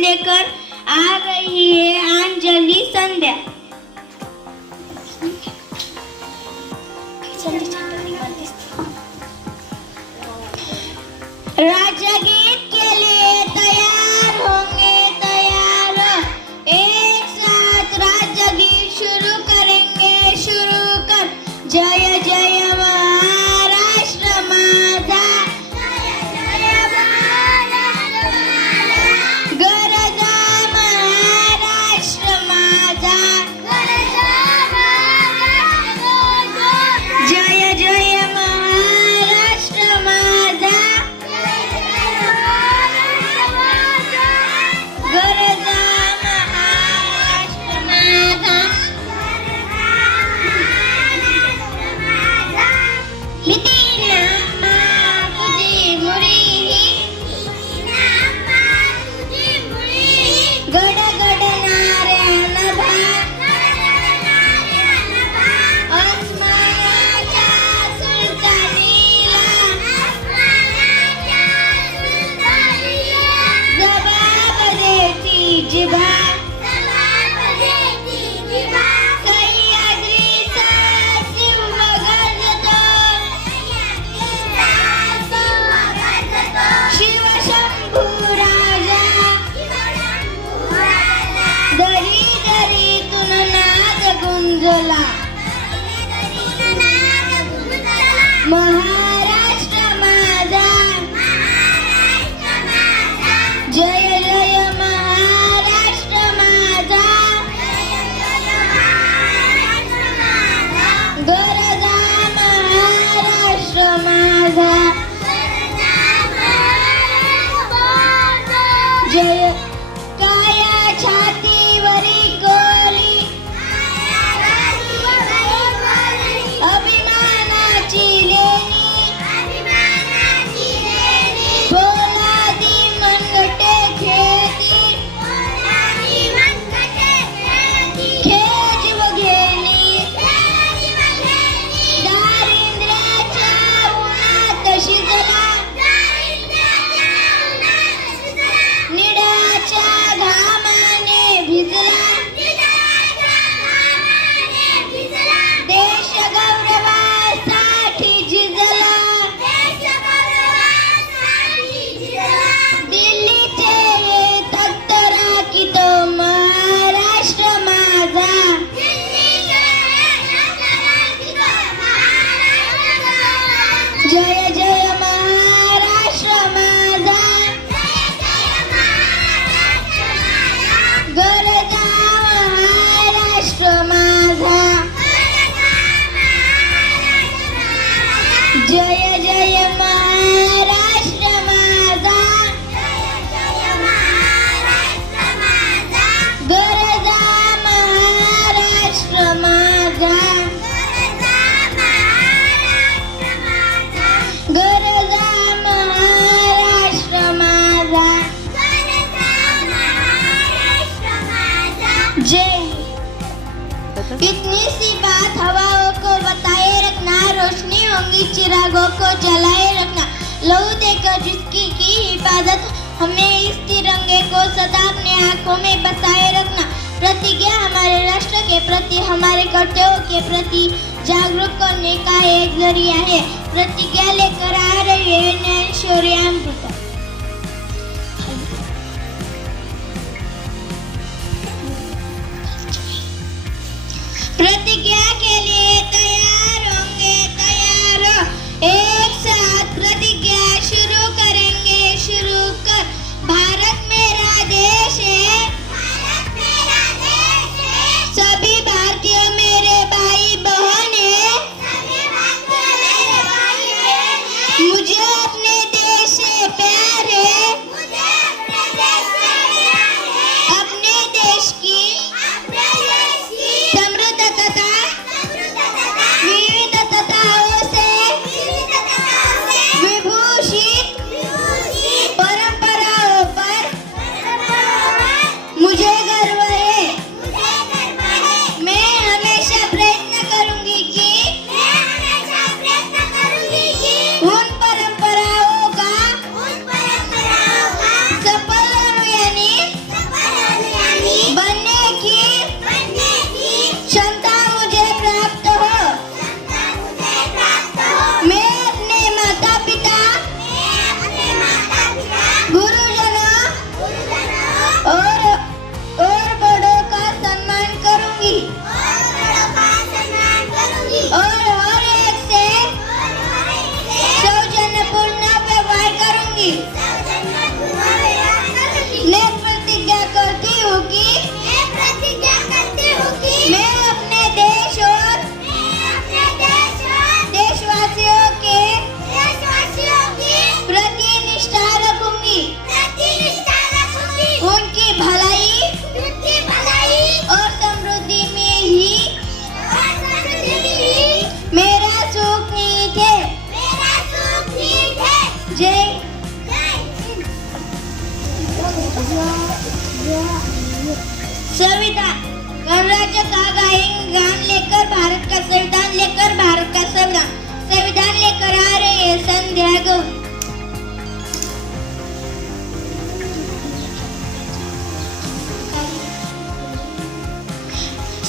लेकर आ रही है अंजलि संध्या। राज्य गीत के लिए तैयार होंगे तैयार, एक साथ राज्य गीत शुरू करेंगे शुरू कर। जय जय महाराष्ट्र माझा, गरजा महाराष्ट्र माझा, जय जय महाराष्ट्र माझा, गरजा महाराष्ट्र माझा। लिहिना तुझी मुरी, गडगडणाऱ्या नभा, अस्मानाच्या सुलतानीला, जबाब देती जिभा, सह्याद्रीचा सिंह गर्जतो, शिवशंभू राजा, दरी दरीतून नाद गुंजला, महाराष्ट्र माझा, जय जय महाराष्ट्र माझा, गरजा महाराष्ट्र माझा, जय काया छातीवरी कोली, अभिमानाची लेणी, पोलादी मनगटे खेळती, खेच व घेणी, दारिद्र्याच्या उन्हात शिजला, निडाच्या घामाने भिजला, देश गौरवासाठी झिजला, दिल्लीचे हे तख्त राखीतो महाराष्ट्र माझा, जय जय महाराष्ट्र माझा, गरजा महाराष्ट्र माझा, जय जय महाराष्ट्र माझा, गरजा महाराष्ट्र माझा, गरजा महाराष्ट्र माझा, जय। इतनी सी बात हवाओं को बताए रखना, रोशनी होंगी चिरागों को जलाए रखना, लहू देकर जिसकी की हिफाजत, हमें इस तिरंगे को सदा अपने आंखों में बसाए रखना। प्रतिज्ञा हमारे राष्ट्र के प्रति, हमारे कर्तव्यों के प्रति जागरूक करने का एक जरिया है। प्रतिज्ञा लेकर आ रही है ज्ञानेश्वरी अमृता। प्रतिज्ञा के लिए तैयार होंगे तैयार, एक साथ प्रतिज्ञा शुरू करेंगे शुरू कर। भारत मेरा देश है, सभी भारतीय मेरे भाई बहन है, मुझे अपने देश से प्यार संविधान गणराज्य का गान लेकर भारत का संविधान लेकर भारत का संविधान लेकर आ रही है संध्या गौरी।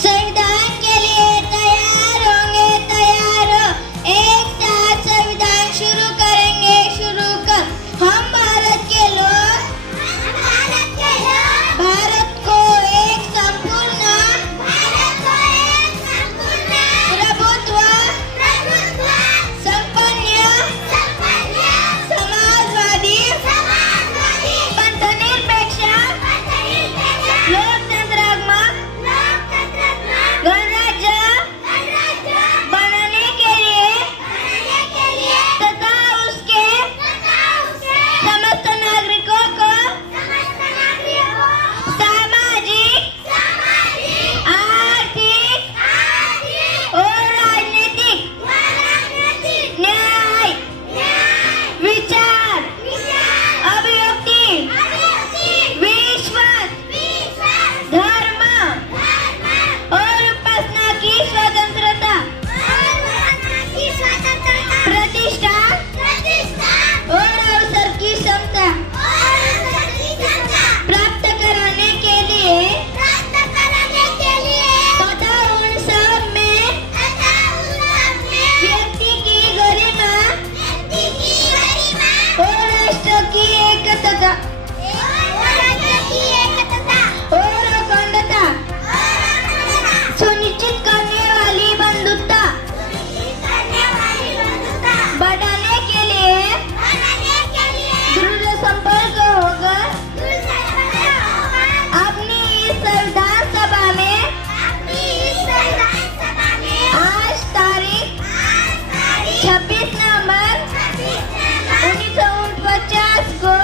संविधान के लिए तैयार होंगे, तैयार हो, एक साथ संविधान शुरू करेंगे, शुरू कर। हम भारत के लोग भारत को एक संपूर्ण प्रभुत्व संपन्न समाजवादी पंथनिरपेक्ष लोकतंत्रात्मक गणराज्य बनाने के लिए तथा उसके समस्त नागरिकों को सामाजिक, आर्थिक और राजनीतिक न्याय, विचार, अभिव्यक्ति, विश्वास, धर्म और उपासना की स्वतंत्रता, प्रतिष्ठा और अवसर की क्षमता प्राप्त कराने के लिए तथा उन सब में व्यक्ति की गरिमा और राष्ट्र की एकता और अखंडता सुनिश्चित करने वाली बंधुता बढ़ाने के लिए दृढ़ संपर्क होकर अपनी इस संविधान सभा में आज तारीख 26 नवंबर 1949 को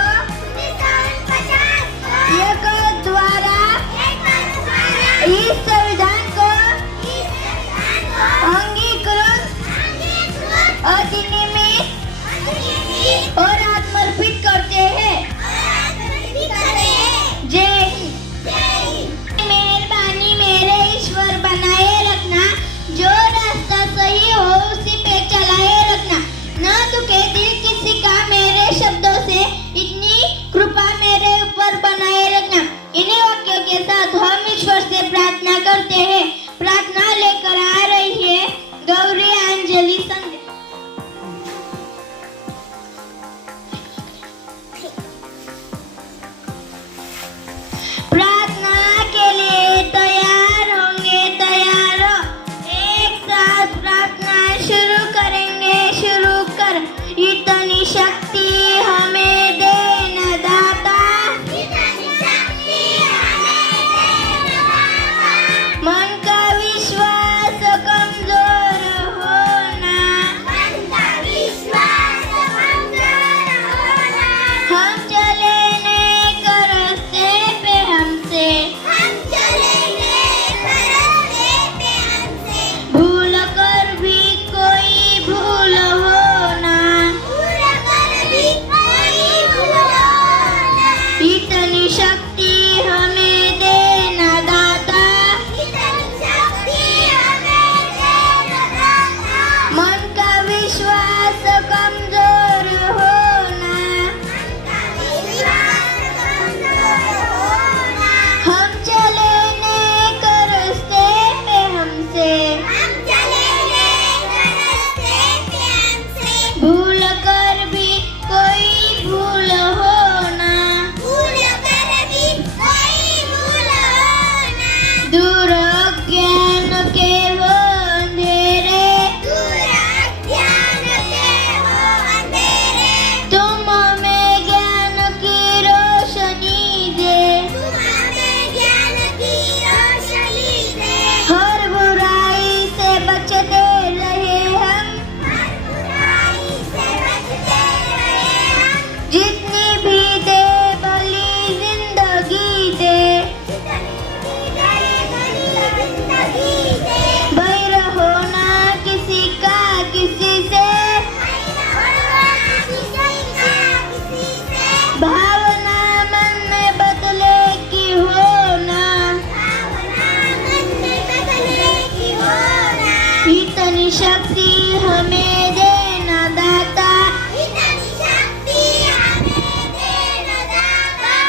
शक्ति हमें देना दाता,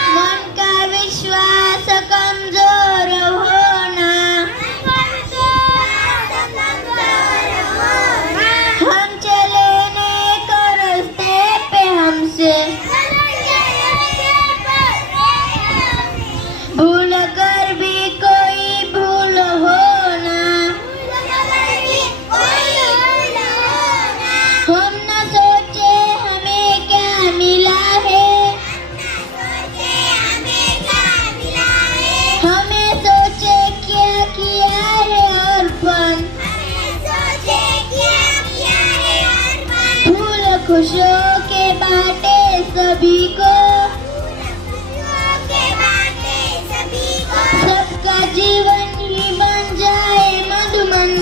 मन का विश्वास कमजोर होना, हम चले नेक रास्ते पे हमसे भूल कर भी कोई भूल होना, हम न सोचे हमें क्या मिला है, हमें सोचे क्या किया है अर्पण, फूल खुशियों के बाटे सभी को, सबका जीवन ही बन जाए मधुमन,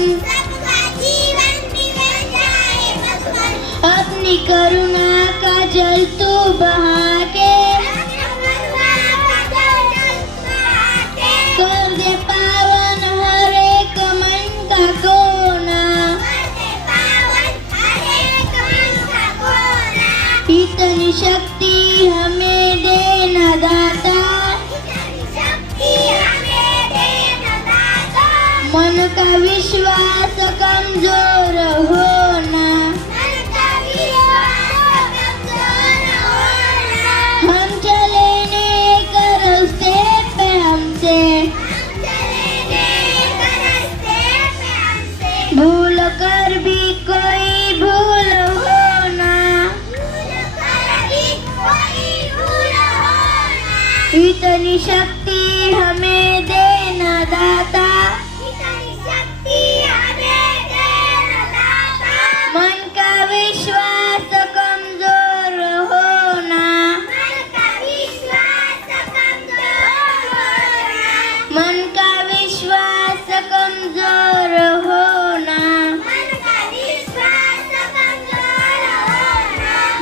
अपनी करुणा का जल तू बहा के कर दे पावन हर एक मन का कोना, इतनी शक्ति हमें देना दाता, मन का विश्वास कमजोर होना, हम चले नेक रास्ते पे हमसे भूल कर भी कोई भूल होना, इतनी शक्ति हमें देना दाता, मन का विश्वास कमजोर होना, मन का विश्वास कमजोर होना।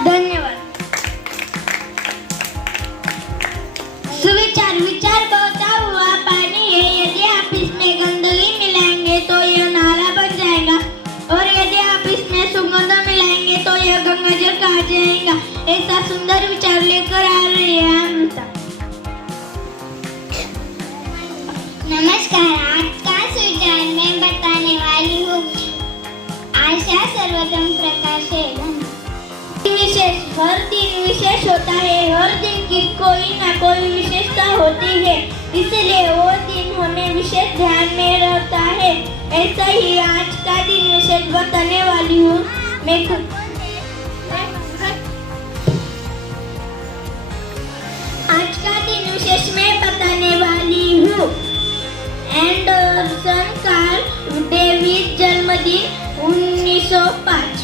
धन्यवाद। सुविचार विचार बहता हुआ पानी है, यदि आप इसमें गंदगी मिलाएंगे तो यह नाला बन जाएगा, और यदि आप इसमें सुगंध मिलाएंगे तो यह गंगाजल कहा जाएगा। ऐसा सुंदर विचार लेकर आ रही है अमृता। नमस्कार, आज का सुविचार मैं बताने वाली हूँ। आशा सर्वोत्तम प्रकाश है। विशेष, हर दिन विशेष होता है, हर दिन की कोई ना कोई विशेषता होती है, इसलिए वो दिन हमें विशेष ध्यान में रहता है। ऐसा ही आज का दिन विशेष बताने वाली हूँ मैं खुद। आज का दिन विशेष में बताने वाली हूँ। एंडरसन कार्ल डेविस, जन्मदिन 1905।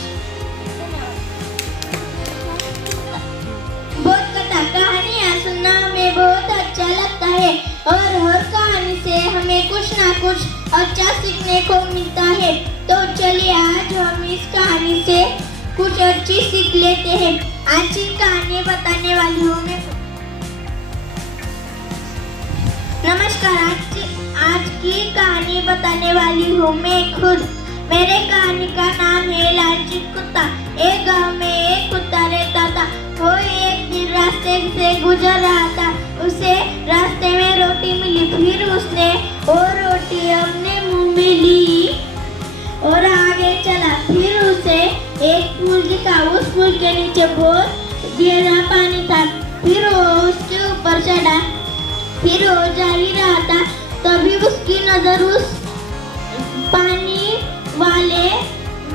बहुत कथा कहानियाँ सुनना हमें बहुत अच्छा लगता है, और हर कहानी से हमें कुछ ना कुछ अच्छा सीखने को मिलता है। तो चलिए आज हम इस कहानी से कुछ अच्छी सीख लेते हैं। आज की कहानी बताने वाली हूँ मैं। नमस्कार, आज की कहानी बताने वाली हूँ मैं खुद। मेरे कहानी का नाम है लालची कुत्ता। एक गांव में एक कुत्ता रहता था। वो एक दिन रास्ते से गुजर रहा था। उसे रास्ते में रोटी मिली, फिर उसने वो रोटी अपने मुंह में ली और आगे चला। फिर उसे एक पुल दिखा। उस पुल के नीचे बहुत गहरा पानी था। फिर वो उसके ऊपर चढ़ा। फिर वो जा ही रहा था, तभी उसकी नजर उस पानी वाले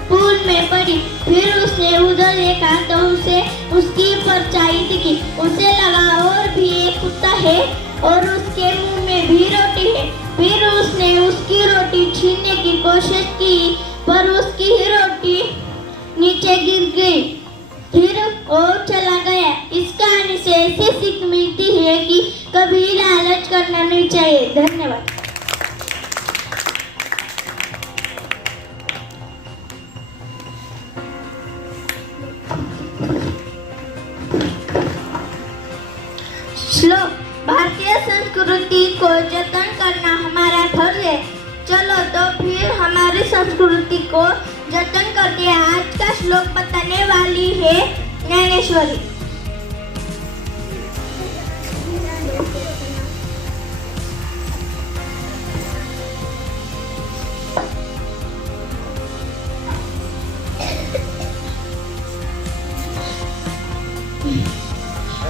पुल में पड़ी। फिर उसने उधर देखा तो उसे उसकी परछाई दिखी। उसे लगा और भी एक कुत्ता है और उसके मुंह में भी रोटी है। फिर उसने उसकी रोटी छीनने की कोशिश की, पर उसकी ही रोटी नीचे गिर गई। फिर वो चला गया। इस कहानी से ऐसी सीख मिलती है कि कभी लालच करना नहीं चाहिए। धन्यवाद। श्लोक। भारतीय संस्कृति को जतन करना हमारा फर्ज है। चलो तो फिर हमारी संस्कृति को जतन करते हैं। आज का श्लोक बताने वाली है ज्ञानेश्वरी।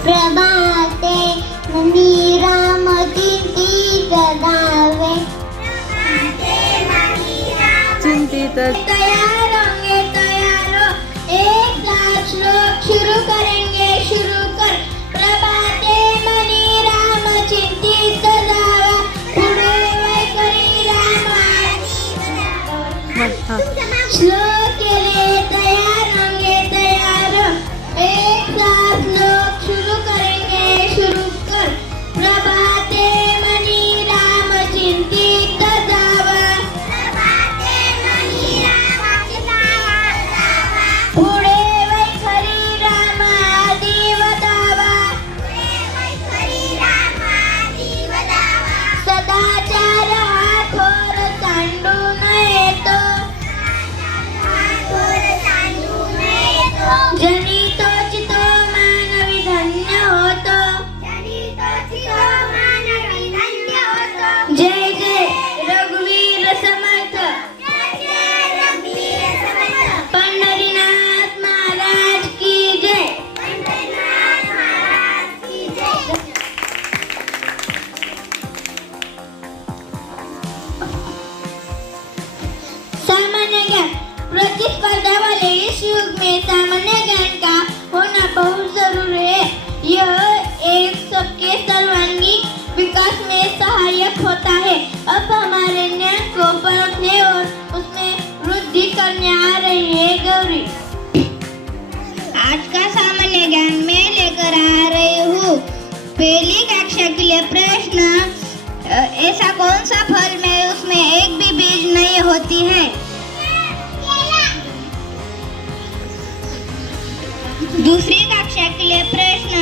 प्रभाते मणिरामचिंती गदावे चिंतित तैयार होंगे तैयारो, एक साथ श्लोक शुरू करेंगे, शुरू कर। प्रभाते मनी राम चिंतित जावा, पुढे वैखरी हाँ श्लोक के लिए तैयार होंगे तैयारो, एक साथ श्लोक शुरू करेंगे, शुरू कर। प्रभाते मनी राम चिंतित जावा, पुढे वैखरी रामादी वदावा, सदाचार हा थोर तांडून येतो, जनितोच तो मानवी धन्य होतो, जय जय रघुवीर समर्थ, पंढरीनाथ महाराज की जय। सामान्य ज्ञान प्रतिस्पर्धा वाले इस युग में सामान्य ज्ञान का होना बहुत जरूरी है। यह एक सबके सर्वांगीण विकास में सहायक होता है। अब हमारे ज्ञान को परखने और उसमें वृद्धि करने आ रही है गौरी। आज का सामान्य ज्ञान मैं लेकर आ रही हूँ। पहली कक्षा के लिए प्रश्न, ऐसा कौन सा फल में उसमें एक भी बीज नहीं होती है? दूसरी कक्षा के लिए प्रश्न,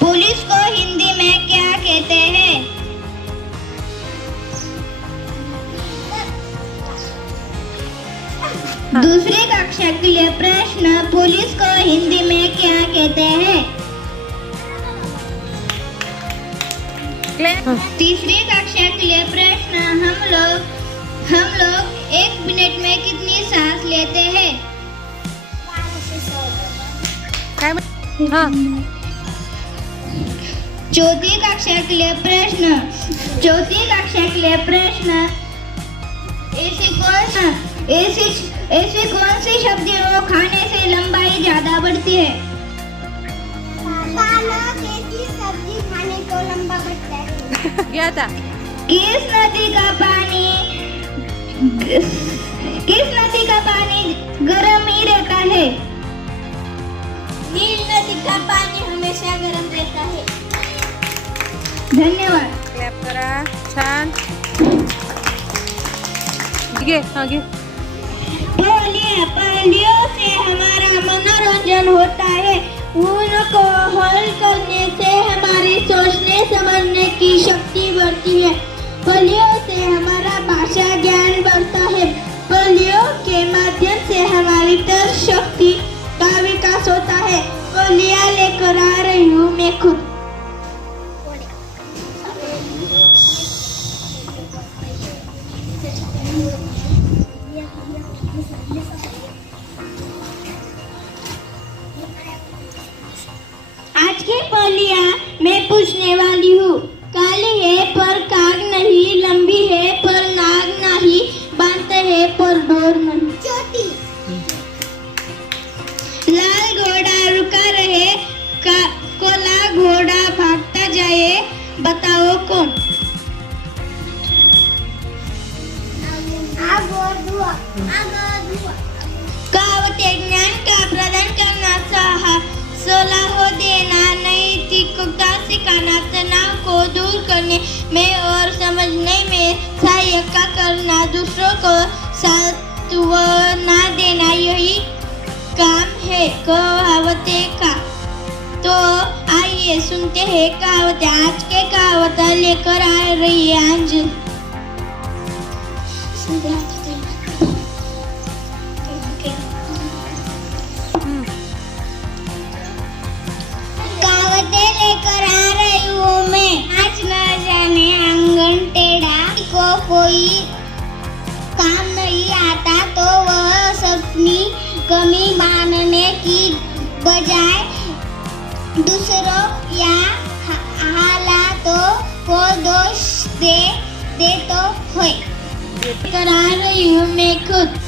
पुलिस को हिंदी में क्या कहते हैं? दूसरी कक्षा के लिए प्रश्न, पुलिस को हिंदी में क्या कहते हैं? तीसरी कक्षा के लिए प्रश्न, हम लोग एक मिनट में कितनी सांस लेते हैं? हाँ चौथी कक्षा के लिए प्रश्न, ऐसी कौन सी सब्जियों को खाने से लंबाई ज्यादा बढ़ती है? सब्जी खाने को लंबा बढ़ता है। गया था। किस नदी का पानी गर्म ही रहता है? नील नदी का पानी हमेशा गर्म रहता है। धन्यवाद। क्लॅप करा, छान। घे घे। पोलियो से हमारा मनोरंजन होता है। उनको हल करने से हमारी सोचने समझने की शक्ति बढ़ती है। पोलियो से हमारा भाषा ज्ञान बढ़ता है। पोलियो के माध्यम से हमारी तर्क शक्ति का विकास होता है। पोलियो लेकर आ रही हूँ मैं खुद। आज की पोलिया मैं पूछने वाली हूँ। काली है पर काग नहीं, लंबी है पर नाग नहीं, बांधते है पर डोर नहीं। चौथी, लाल घोड़ा रुका रहे, कोला घोड़ा भागता जाए, बताओ कौन? कहावतें ज्ञान का प्रदान करना, सलाह देना, नैतिकता सिखाना, तनाव को दूर करने में और समझने में सहायक करना, दूसरों को सांत्वना देना, यही काम है कहावतें का। तो आइए सुनते हैं कहावतें। आज के कहावत लेकर आ रही है अंजलि। बजाय दूसरों या हालातों को दोष दे तो होए। करा रही हूँ मैं खुद।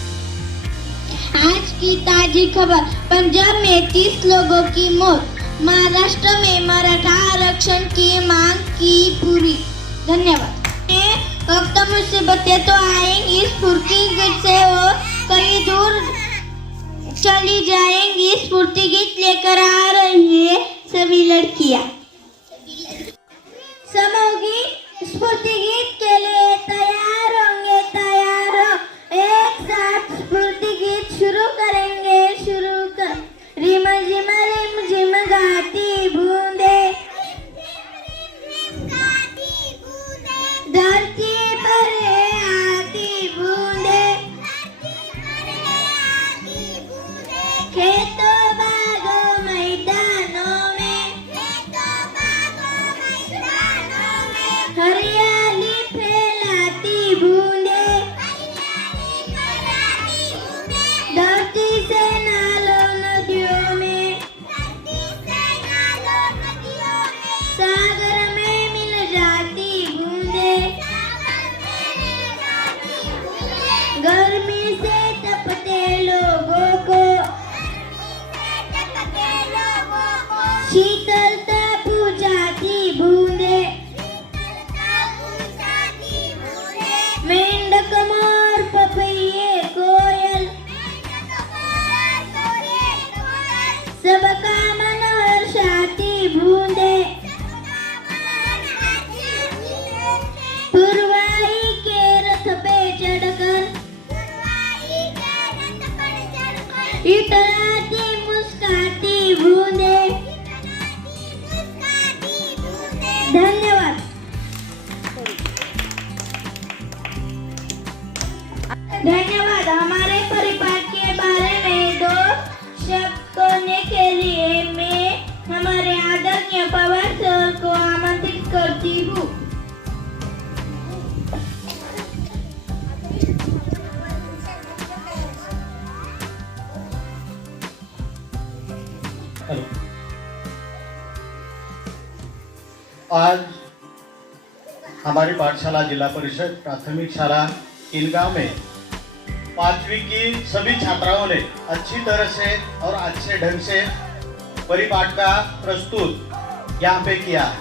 आज की ताजी खबर, पंजाब में 30 लोगों की मौत। महाराष्ट्र में मराठा आरक्षण की मांग की पूरी। धन्यवाद। वक्त मुसीबतें तो आएंगी, स्फूर्ति गीत से वो कहीं दूर चली जाएंगी। स्फूर्ति गीत लेकर आ रही है सभी लड़कियां। समूह स्फूर्ति गीत के लिए तैयार होंगे, तैयार हो। एक साथ स्फूर्ति गीत शुरू करेंगे, शुरू कर। रिम झिम गाती बूंदे, धरती पर आती बूंदे, खेतों बागों मैदानों में हरियाली फैलाती बूंदे, धरती से नालों नदियों में, सागर में मिल जाती बूंदे, गर्मी से तपते लोगों को शीतलता बुझाती बूंदे, मेंढक मोर पपैये कोयल सबका मन हर्षाती बूंदे, पुरवाई के रथ पे चढ़कर इतराती मुस्काती बूंदे। धन्यवाद। धन्यवाद। हमारे परिवार के बारे में 2 शब्द कहने के लिए मैं हमारे आदरणीय पवार सर को आमंत्रित करती हूँ। आज हमारी पाठशाला जिला परिषद प्राथमिक शाला किनगांव में 5वीं की सभी छात्राओं ने अच्छी तरह से और अच्छे ढंग से परिपाठ का प्रस्तुत यहाँ पे किया है।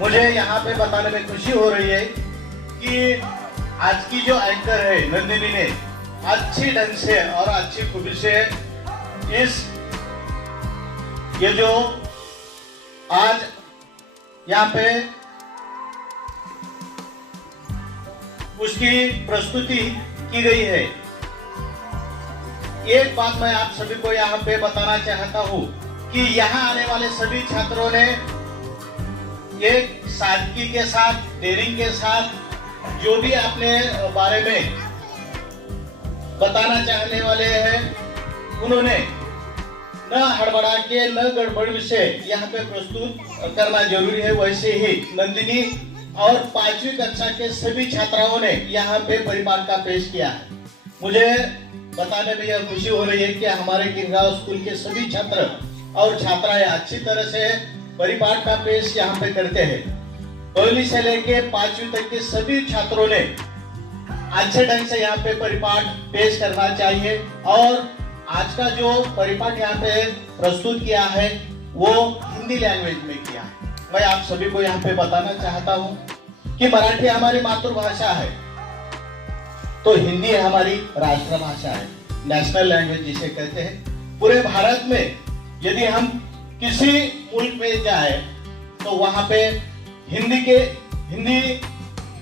मुझे यहाँ पे बताने में खुशी हो रही है कि आज की जो एंकर है नंदिनी ने अच्छी ढंग से और अच्छी खूबी से ये जो आज यहाँ पे उसकी प्रस्तुति की गई है। एक बात मैं आप सभी को यहाँ पे बताना चाहता हूँ कि यहाँ आने वाले सभी छात्रों ने एक सादगी के साथ, डेयरिंग के साथ जो भी अपने बारे में बताना चाहने वाले हैं उन्होंने न हड़बड़ा के न गड़बड़ से यहाँ पे प्रस्तुत करना जरूरी है। वैसे ही नंदिनी और 5वीं कक्षा के सभी छात्राओं ने यहाँ पे परिपाठ का पेश किया है। मुझे बताने में यह खुशी हो रही है कि हमारे किनगांव स्कूल के सभी छात्र और छात्राएं अच्छी तरह से परिपाठ का पेश यहाँ पे करते हैं। पहली से लेके 5वीं तक के सभी छात्रों ने अच्छे ढंग से यहाँ पे परिपाठ पेश करना चाहिए। और आज का जो परिपाठ यहाँ पे प्रस्तुत किया है वो हिंदी लैंग्वेज में किया है। मैं आप सभी को यहाँ पे बताना चाहता हूँ कि मराठी हमारी मातृभाषा है तो हिंदी हमारी राष्ट्रभाषा है, नेशनल लैंग्वेज जिसे कहते हैं। पूरे भारत में यदि हम किसी मुल्क में जाए तो वहाँ पे हिंदी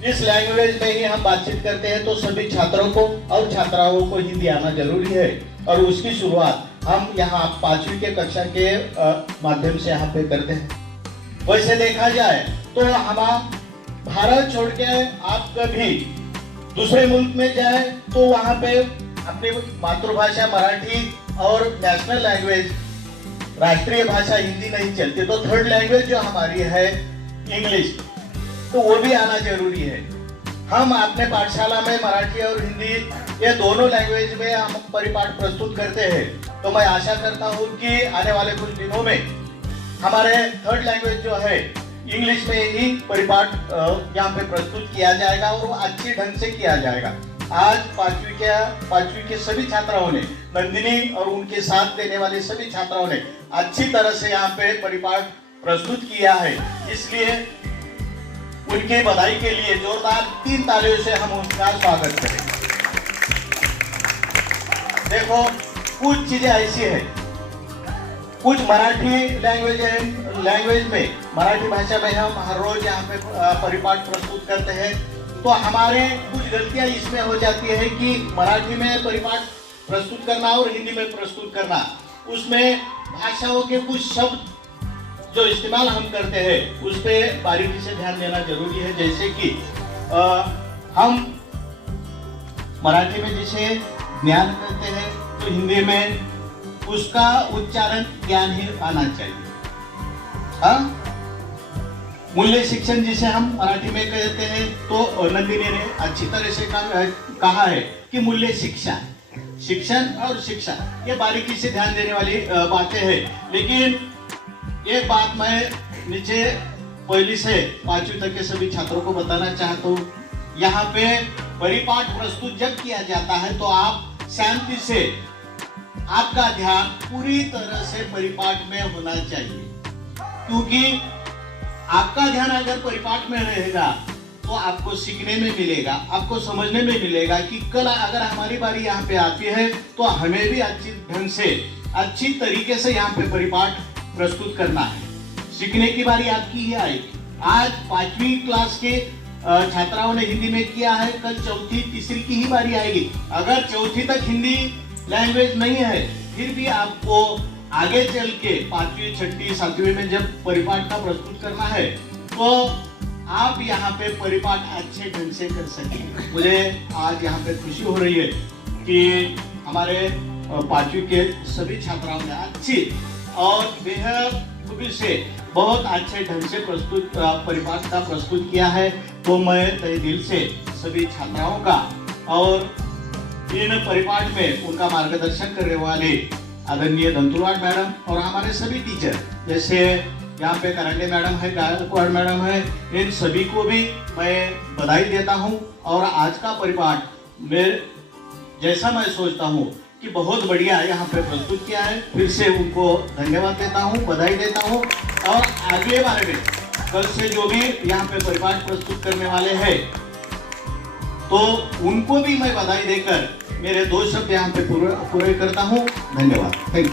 इस लैंग्वेज में ही हम बातचीत करते हैं तो सभी छात्रों को और छात्राओं को हिंदी आना जरूरी है। और उसकी शुरुआत हम यहाँ 5वीं के कक्षा के माध्यम से यहाँ पे करते हैं। वैसे देखा जाए तो हम भारत छोड़ के आप कभी दूसरे मुल्क में जाए तो वहाँ पे अपनी मातृभाषा मराठी और नेशनल लैंग्वेज राष्ट्रीय भाषा हिंदी नहीं चलती, तो थर्ड लैंग्वेज जो हमारी है इंग्लिश, तो वो भी आना जरूरी है। हम अपने पाठशाला में मराठी और हिंदी ये दोनों लैंग्वेज में हम परिपाठ प्रस्तुत करते हैं। तो मैं आशा करता हूँ कि आने वाले कुछ दिनों में हमारे थर्ड लैंग्वेज जो है इंग्लिश में ही परिपाठ यहाँ पे प्रस्तुत किया जाएगा और वो अच्छे ढंग से किया जाएगा। आज पांचवी के सभी छात्राओं ने, नंदिनी और उनके साथ देने वाले सभी छात्राओं ने अच्छी तरह से यहाँ पे परिपाठ प्रस्तुत किया है, इसलिए उनके बधाई के लिए जोरदार 3 तालियों से हम उनका स्वागत करें। देखो कुछ चीजें ऐसी है, कुछ मराठी लैंग्वेज में, मराठी भाषा में हम हर रोज यहाँ पे परिपाठ प्रस्तुत करते हैं, तो हमारे कुछ गलतियां इसमें हो जाती है कि मराठी में परिपाठ प्रस्तुत करना और हिंदी में प्रस्तुत करना, उसमें भाषाओं के कुछ शब्द जो इस्तेमाल हम करते हैं उस पर बारीकी से ध्यान देना जरूरी है। जैसे कि हम मराठी में जिसे ज्ञान कहते हैं तो हिंदी में उसका उच्चारण ज्ञान ही आना चाहिए। हाँ, मूल्य शिक्षण जिसे हम मराठी में कहते हैं तो नंदिनी ने अच्छी तरह से कहा है कि मूल्य शिक्षा, शिक्षण और शिक्षा ये बारीकी से ध्यान देने वाली बातें हैं। लेकिन एक बात मैं नीचे पहली से 5वीं तक के सभी छात्रों को बताना चाहता हूँ, यहाँ पे परिपाठ प्रस्तुत जब किया जाता है तो आप शांति से, आपका ध्यान पूरी तरह से परिपाठ में होना चाहिए, क्योंकि आपका ध्यान अगर परिपाठ में रहेगा तो आपको सीखने में मिलेगा, आपको समझने में मिलेगा कि कल अगर हमारी बारी यहाँ पे आती है तो हमें भी अच्छी ढंग से, अच्छी तरीके से यहाँ पे परिपाठ प्रस्तुत करना है। सीखने की बारी आपकी ही आएगी। आज 5वीं क्लास के छात्राओं ने हिंदी में किया है, कल चौथी तीसरी की ही बारी आएगी। अगर चौथी तक हिंदी लैंग्वेज नहीं है फिर भी आपको आगे चल के 5वीं 6वीं 7वीं में जब परिपाठ का प्रस्तुत करना है तो आप यहाँ पे परिपाठ अच्छे ढंग से कर सकेंगे। मुझे आज यहाँ पे खुशी हो रही है कि हमारे 5वीं के सभी छात्राओं ने अच्छी और बेहद खूबी से बहुत अच्छे ढंग से परिपाठ का प्रस्तुत किया है। तो मैं तहे दिल से सभी छात्राओं का और इन परिपाठ में उनका मार्गदर्शन करने वाले आदरणीय दंतुलवाड मैडम और हमारे सभी टीचर, जैसे यहाँ पे करंडे मैडम है, गायकवाड़ मैडम है, इन सभी को भी मैं बधाई देता हूँ। और आज का परिपाठ जैसा मैं सोचता हूँ कि बहुत बढ़िया यहाँ पे प्रस्तुत किया है, फिर से उनको धन्यवाद देता हूँ, बधाई देता हूँ। और अगले बारे में कल से जो भी यहाँ पे परिपाठ प्रस्तुत करने वाले हैं तो उनको भी मैं बधाई देकर मेरे 2 शब्द यहाँ पे पूरे करता हूँ। धन्यवाद, थैंक यू।